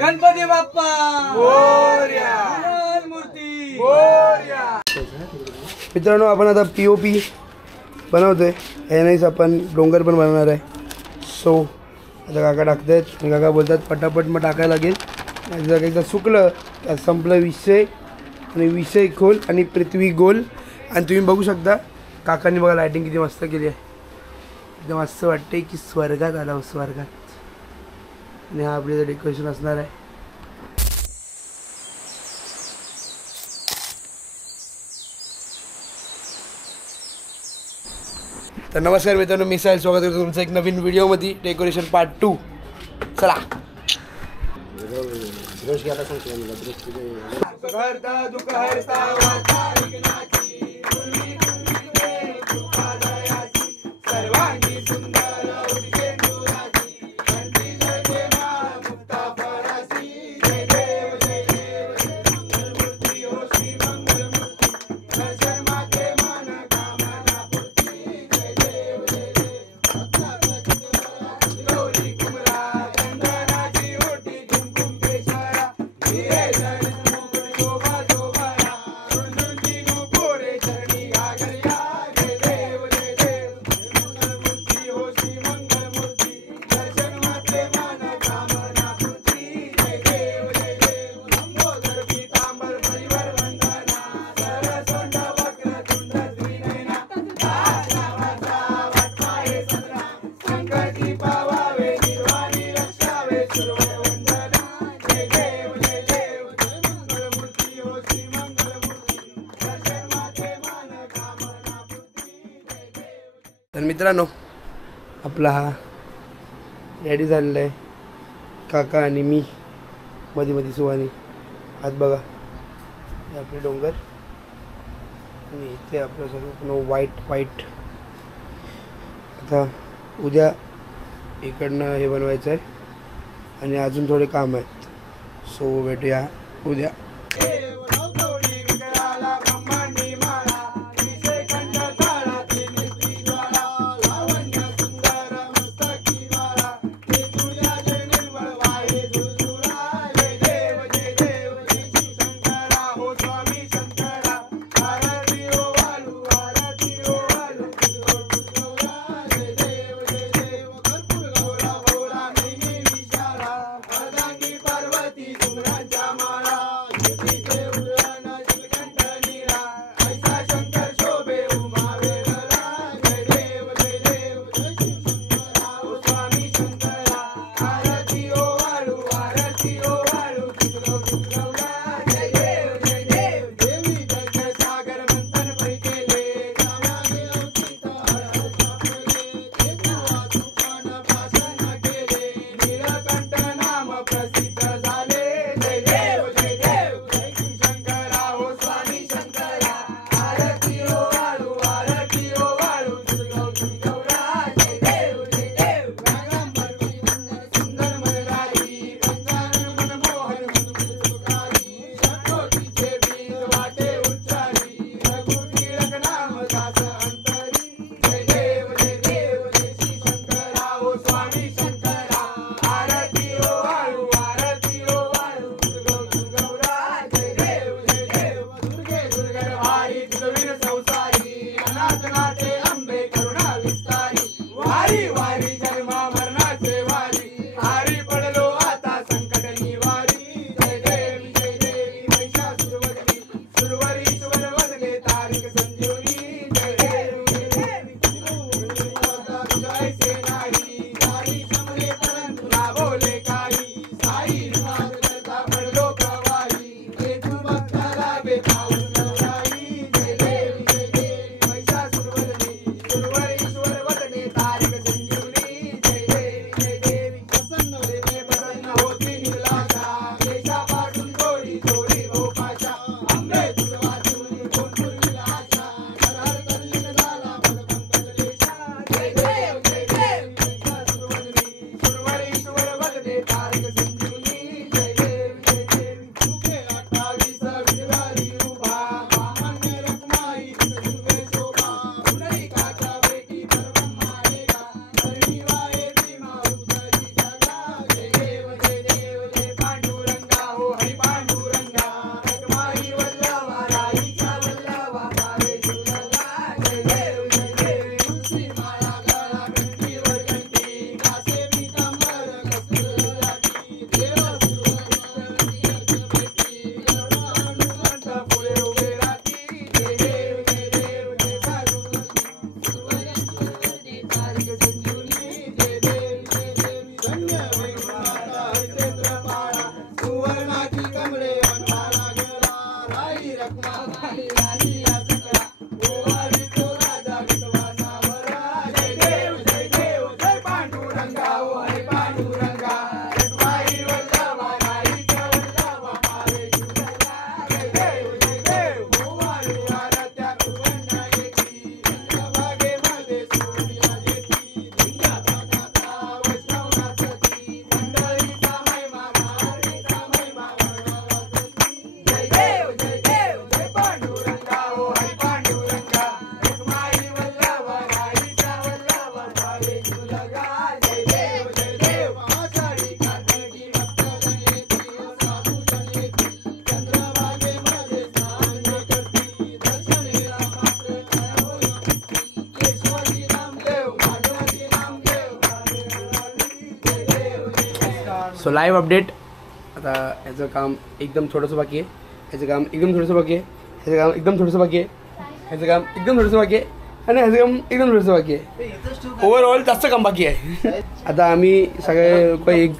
गणपती बाप्पा मोरया, मूर्ती मोरया। मित्रांनो आपण आता POP बनवतोय, यानेच आपण डोंगर पण बनवणार आहे। सो आता काका टाकतायत आणि काका बोलतात पटापट मग टाकायला लागेल, जर एकदा सुकलं तर संपला विषय। आणि विषय खोल आणि पृथ्वी गोल। आणि तुम्ही बघू शकता काकांनी बघा लाइटिंग किती मस्त केली आहे, एकदम मस्त वाटते की स्वर्गात आला, स्वर्गात। आणि हा आपलं डेकोरेशन असणार आहे। तर नमस्कार मित्रांनो, मी साहिल, स्वागत करतो तुमचं एक नवीन व्हिडिओमध्ये, डेकोरेशन पार्ट 2। चला तर मित्रांनो आपला हा रेडी झालेला आहे, काका आणि मी, मध्ये मध्ये सुवानी। आज बघा हे आपले डोंगर आणि इथे आपलं सगळं व्हाईट व्हाईट। आता उद्या इकडनं हे बनवायचं आहे आणि अजून थोडे काम आहेत। सो भेटूया उद्या। So live update. आता याचं काम एकदम थोडंसं बाकी आहे, ह्याचं काम एकदम थोडंसं बाकी आहे, ह्याचं काम एकदम थोडंसं बाकी आहे, ह्याचं काम एकदम थोडंसं बाकी आहे आणि ह्याचं काम एकदम थोडंसं बाकी आहे. ओव्हरऑल जास्त काम बाकी आहे. आता आम्ही सगळे एक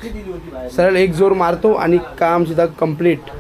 सरळ एक जोर मारतो आणि काम सुद्धा कम्प्लीट.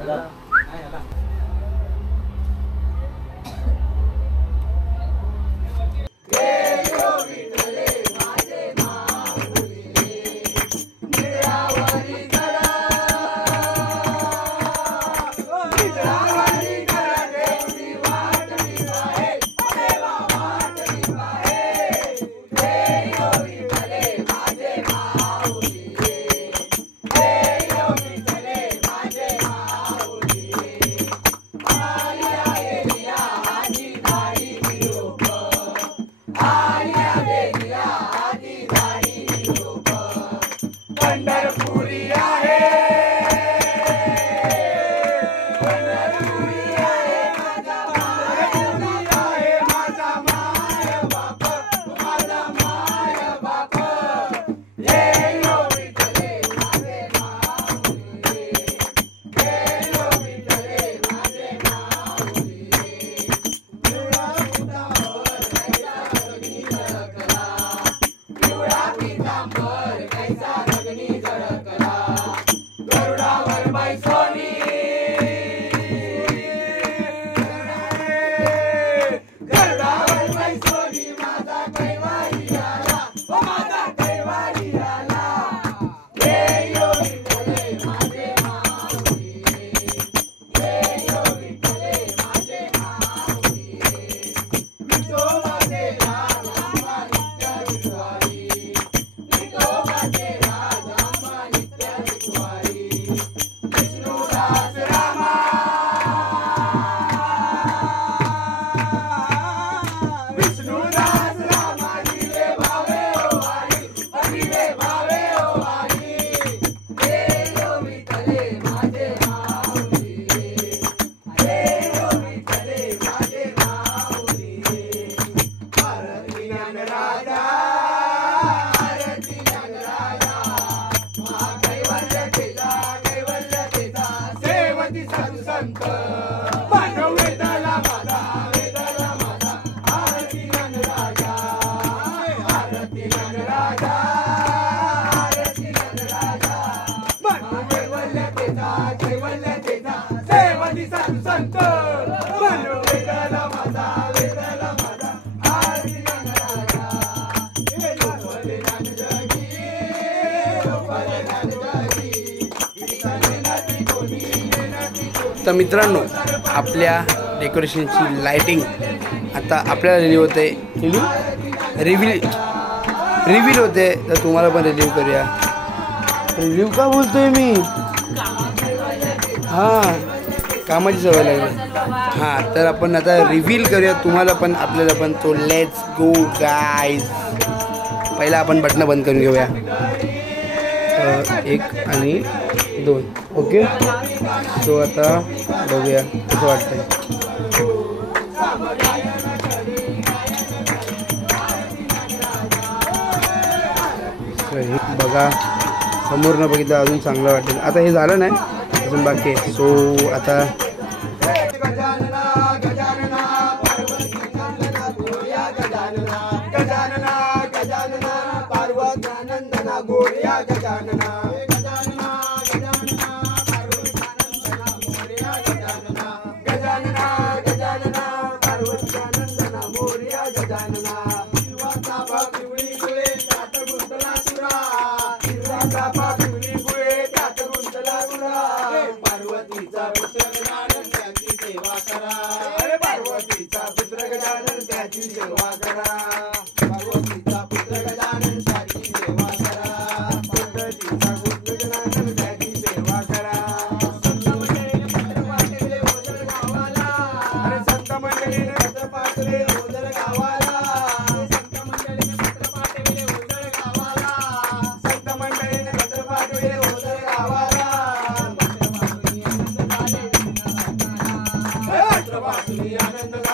तर मित्रांनो, आपल्या डेकोरेशनची लाइटिंग आता आपल्याला रिव्ह्यू होते, रिव्हील होते. तर तुम्हाला पण रिव्ह्यू करूया. रिव्ह्यू का बोलतोय मी? हां, कामाची सवय लागली. हां, तर आपण आता रिव्हील करूया तुम्हाला पण आपल्याला पण. तो लेट्स गो गाईज. पहिला आपण बटणं बंद करून घेऊया. 1 आणि 2. ओके. सो आता बघूया कसं वाटतंय. बघा, समोर न बघितलं अजून चांगलं वाटेल. आता हे झालं नाही, अजून बाकी आहे. सो आता आनंद